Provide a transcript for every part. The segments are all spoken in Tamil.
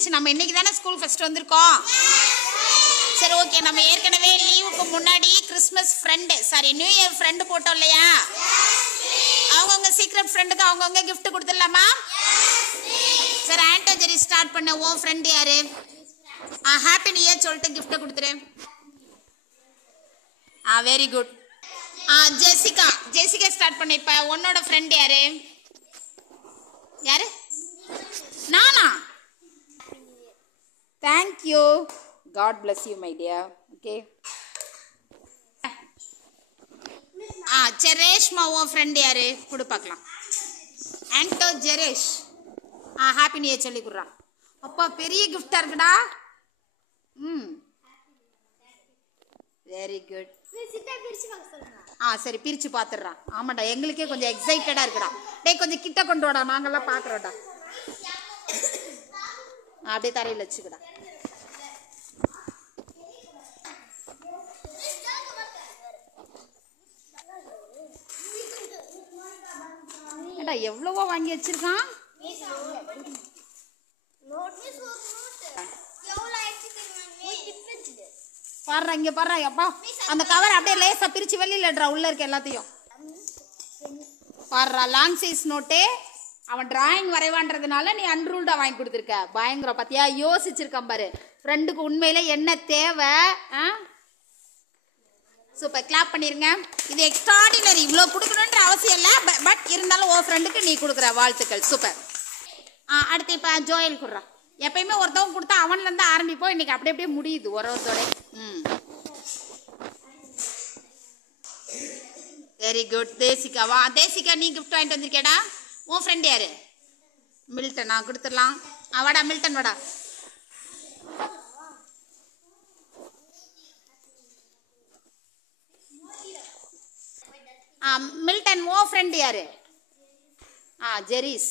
முடிஞ்சிச்சு. நம்ம இன்னைக்கு தானே ஸ்கூல் ஃபர்ஸ்ட் வந்திருக்கோம். சரி ஓகே, நம்ம ஏற்கனவே லீவுக்கு முன்னாடி Christmas friend new year friend போட்டோம் இல்லையா? அவங்கவுங்க சீக்ரெட் ஃப்ரெண்டுக்கு அவங்கவுங்க கிஃப்ட் கொடுத்துடலாமா? சரி ஆண்டோ ஜெரி ஸ்டார்ட் பண்ண. ஓ ஃப்ரெண்டு யாரு? ஹாப்பி நியூ இயர் சொல்லிட்டு கிஃப்ட்டை கொடுத்துரு. Very good. ஜெசிகா ஸ்டார்ட் பண்ண. இப்போ உன்னோட ஃப்ரெண்ட் யாரு? யாரு? நானா? Thank you. God bless you my dear. Okay. ஜெரேஷ்மா உன் ஃப்ரெண்ட் யாரு? கொடு பார்க்கலாம். ஆண்டோ ஜெரேஷ். ஹாப்பி நியூ இயர் சொல்லி கொடுறான். அப்பா பெரிய கிஃப்டாக இருக்குடா. Very good. சரி பிரித்து பார்த்துடுறான். ஆமாண்டா, எங்களுக்கே கொஞ்சம் எக்ஸைட்டடாக இருக்குடா. டேய் கொஞ்சம் கிட்ட கொண்டு வாடா, நாங்கள்லாம் பார்க்குறோம்டா. அப்படியே தரையில் வச்சுக்கடா. ஏடா எவ்வளவோ வாங்கி வச்சிருக்கான். பாடுறா இங்கே பாடுறா. அப்பா அந்த கவர் அப்படியே லேசா பிரிச்சு வெளியிலடுறா, உள்ள இருக்க எல்லாத்தையும் பாடுறா. Long size note. அவன் டிராயிங் வரைவான்றதுனால நீ அன்ரூல்டா வாங்கி கொடுத்துருக்க. பயங்கரம் பார்த்தியா, யோசிச்சிருக்கான் பாரு. ஃப்ரெண்டுக்கு உண்மையில என்ன தேவை. சூப்பர், கிளாப் பண்ணிருங்க. இது எக்ஸ்ட்ராடினரி. இவ்வளோ கொடுக்கணுன்ற அவசியம் இல்லை, பட் இருந்தாலும் உன் ஃப்ரெண்டுக்கு நீ கொடுக்குற வாழ்த்துக்கள். சூப்பர். அடுத்து இப்போ ஜோயல் கொடுறான். எப்பயுமே ஒருத்தவங்க கொடுத்தா அவன்லேருந்து ஆரம்பிப்போம். இன்னைக்கு அப்படியே அப்படியே முடியுது ஒருத்தோட. Very good. தேசிகாவா? தேசிகா நீ கிஃப்ட் வாங்கிட்டு வந்திருக்கேடா. உன் ஃப்ரெண்ட் யாரு? மில்டன். கொடுத்துடலாம். வாடா மில்டன் வாடா. மில்டன் உன் ஃப்ரெண்ட் யாரு? ஜெரிஸ்.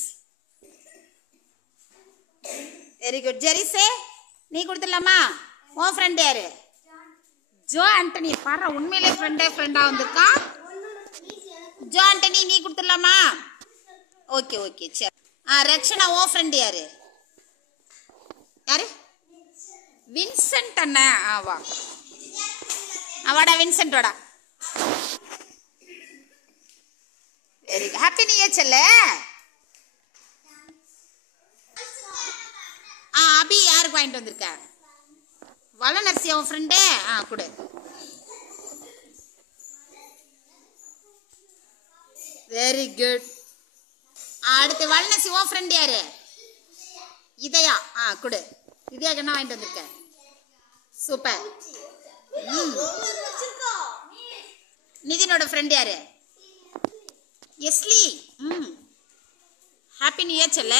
Very good. ஜெரிஸே நீ கொடுத்துடலாமா? உன் ஃப்ரெண்ட் யாரு? ஜோ ஆண்டனி. பாரு உண்மையிலே ஃப்ரெண்டா வந்திருக்கா. ஜோ ஆண்டனி நீ கொடுத்துடலாமா? ஓகே ஓகே சரி. ரக்ஷனா உன் ஃப்ரெண்ட் யாரு? யாரு? வின்சென்ட் அண்ணா. வா வாடா வின்சென்ட் வாடா. Very good. Happy new year செல்ல. அபி யாருக்கு வாங்கிட்டு வந்திருக்க? வளநரசி அவன் ஃப்ரெண்டு. கொடு. Very good. அடுத்து வளநரசி உன் ஃப்ரெண்ட் யாரு? இதயா. கொடு. இதயாக்கு என்ன வாங்கிட்டு வந்திருக்க? சூப்பர். நிதினோட ஃப்ரெண்ட் யாரு? எஸ்லி. ஹாப்பி நியூ இயர் செல்ல.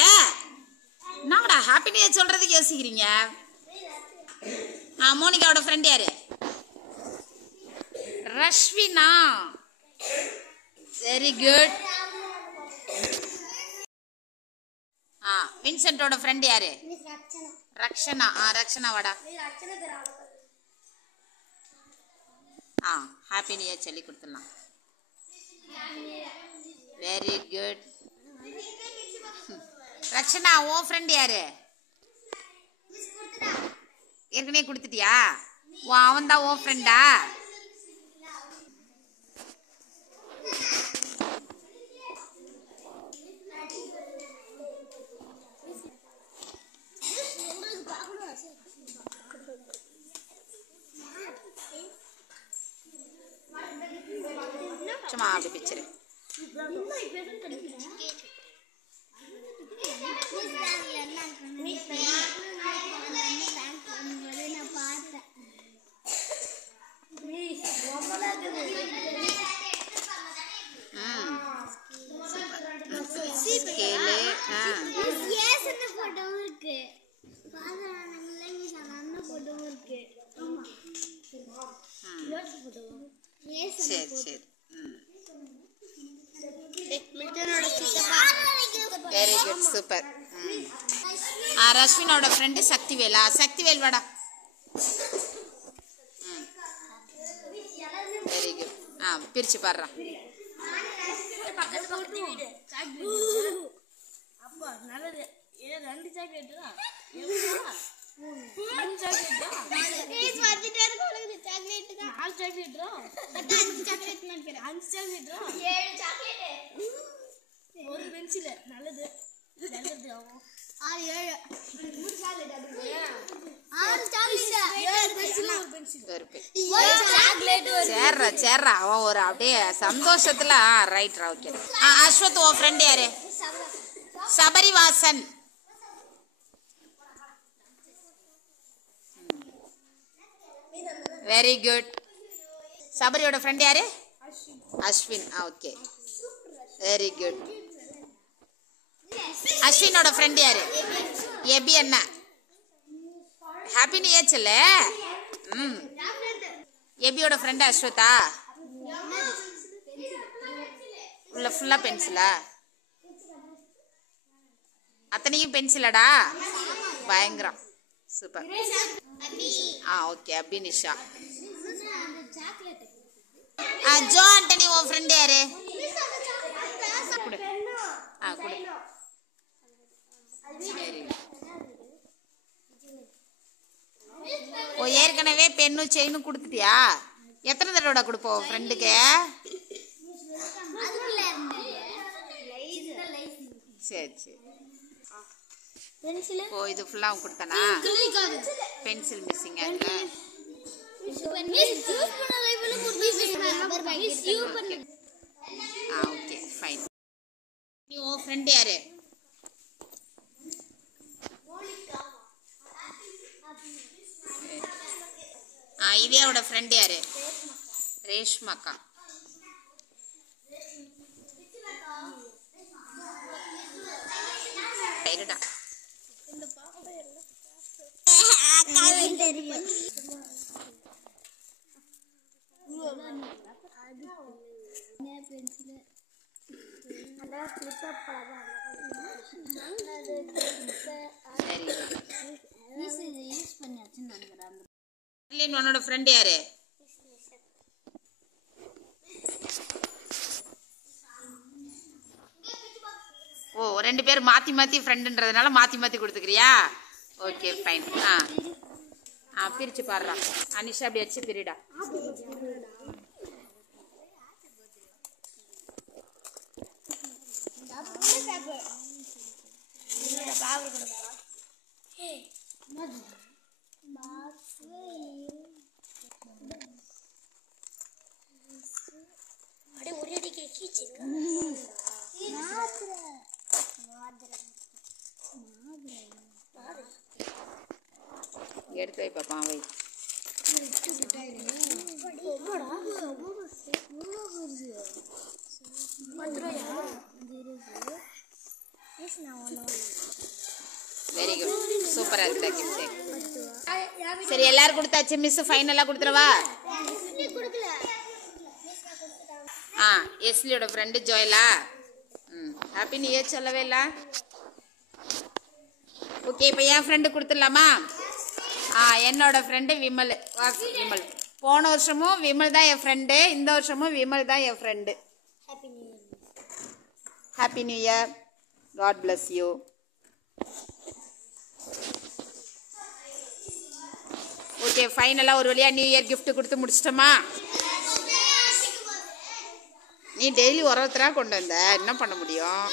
என்னடா ஹாப்பி நியூ இயர் சொல்றதுக்கு யோசிக்கிறீங்க? மோனிகாவோட ஃப்ரெண்ட் யாரு? ரஷ்வினா. Very good. வின்சென்ட்டோட ஃப்ரெண்ட் யாரு? ரக்ஷனா. ரக்ஷனா வாடா. ஹாப்பி நியூ இயர் சொல்லி கொடுத்துடலாம். Very good. ரக்ஷனா உன் ஃப்ரெண்ட் யாரு? ஏற்கனவே கொடுத்துட்டியா? அவன் தான் உன் ஃப்ரெண்டா? சும்மா அப்படி பிச்சிரு. சரி சரி. Very good. சூப்பர். ரஷ்வினோட ஃப்ரெண்டு சக்திவேலா. சக்திவேல் வாடா. Very good. பிரிச்சு பாடுறான். ஒரு பென்சில் நல்லது சேர்றா அவன் ஒரு அப்படியே சந்தோஷத்துல ரைட் ஓகே. அஸ்வத் உன் ஃப்ரெண்ட் யாரு? சபரிவாசன். Very good. சபரியோட ஃப்ரெண்ட் யாரு? அஸ்வின். Okay very good. அஸ்வினோட ஃப்ரெண்ட் யாரு? எபி அண்ணா. ஹாப்பி நியூ இயர் செல்ல. எபியோட ஃப்ரெண்ட் அஸ்வதா. உள்ள ஃபுல்லா பென்சிலா? அத்தனையும் பென்சிலடா? பயங்கரம் சூப்பர். ஓகே அபி நிஷா. ஜோ ஆண்டனி உன் ஃப்ரெண்ட் யாரு? ஏற்கனவே பெண்ணும் செயினும் கொடுத்துட்டியா? எத்தனை தடவை கொடுப்போம் ஃப்ரெண்டுக்கு? சரி சரி. ஓ இது ஃபுல்லா கொடுத்தானா? Pencil missing. Okay fine. உன் ஃப்ரெண்ட் யாரு? இவியாவோட ஃப்ரெண்ட் யாரு? ரேஷ்மாக்கா. சரிடா. உன்னோட ஃப்ரெண்ட் யாரு? ஓ ரெண்டு பேர் மாத்தி மாத்தி ஃப்ரெண்டுன்றதுனால மாத்தி மாத்தி கொடுத்துக்கிறியா? Okay fine. பிரிச்சு பாடுறா. அனிஷா அப்படி வச்சு பிரிடா. எடுத்து வை பாப்பா வை. வெரி குட் சூப்பரா இருக்கு கிஃப்ட். சரி எல்லாரும் கொடுத்தாச்சு. மிஸ் ஃபைனலா கொடுத்துறவா? எஸ்லியோட ஃப்ரெண்டு ஜோயலா. ஹாப்பி நியூ இயர் சொல்லவே இல்லை. ஓகே இப்போ என் ஃப்ரெண்டு கொடுத்துடலாமா? என்னோட ஃப்ரெண்டு விமல். விமல் போன வருஷமும் விமல் தான் என் ஃப்ரெண்டு, இந்த வருஷமும் விமல் தான் என் friend. Happy new year. God bless you. Okay ஃபைனலாக ஒரு வழியாக நியூ இயர் கிஃப்ட் கொடுத்து முடிச்சிட்டோமா? நீ டெய்லி ஒருத்தராக கொண்டு வந்த என்ன பண்ண முடியும்?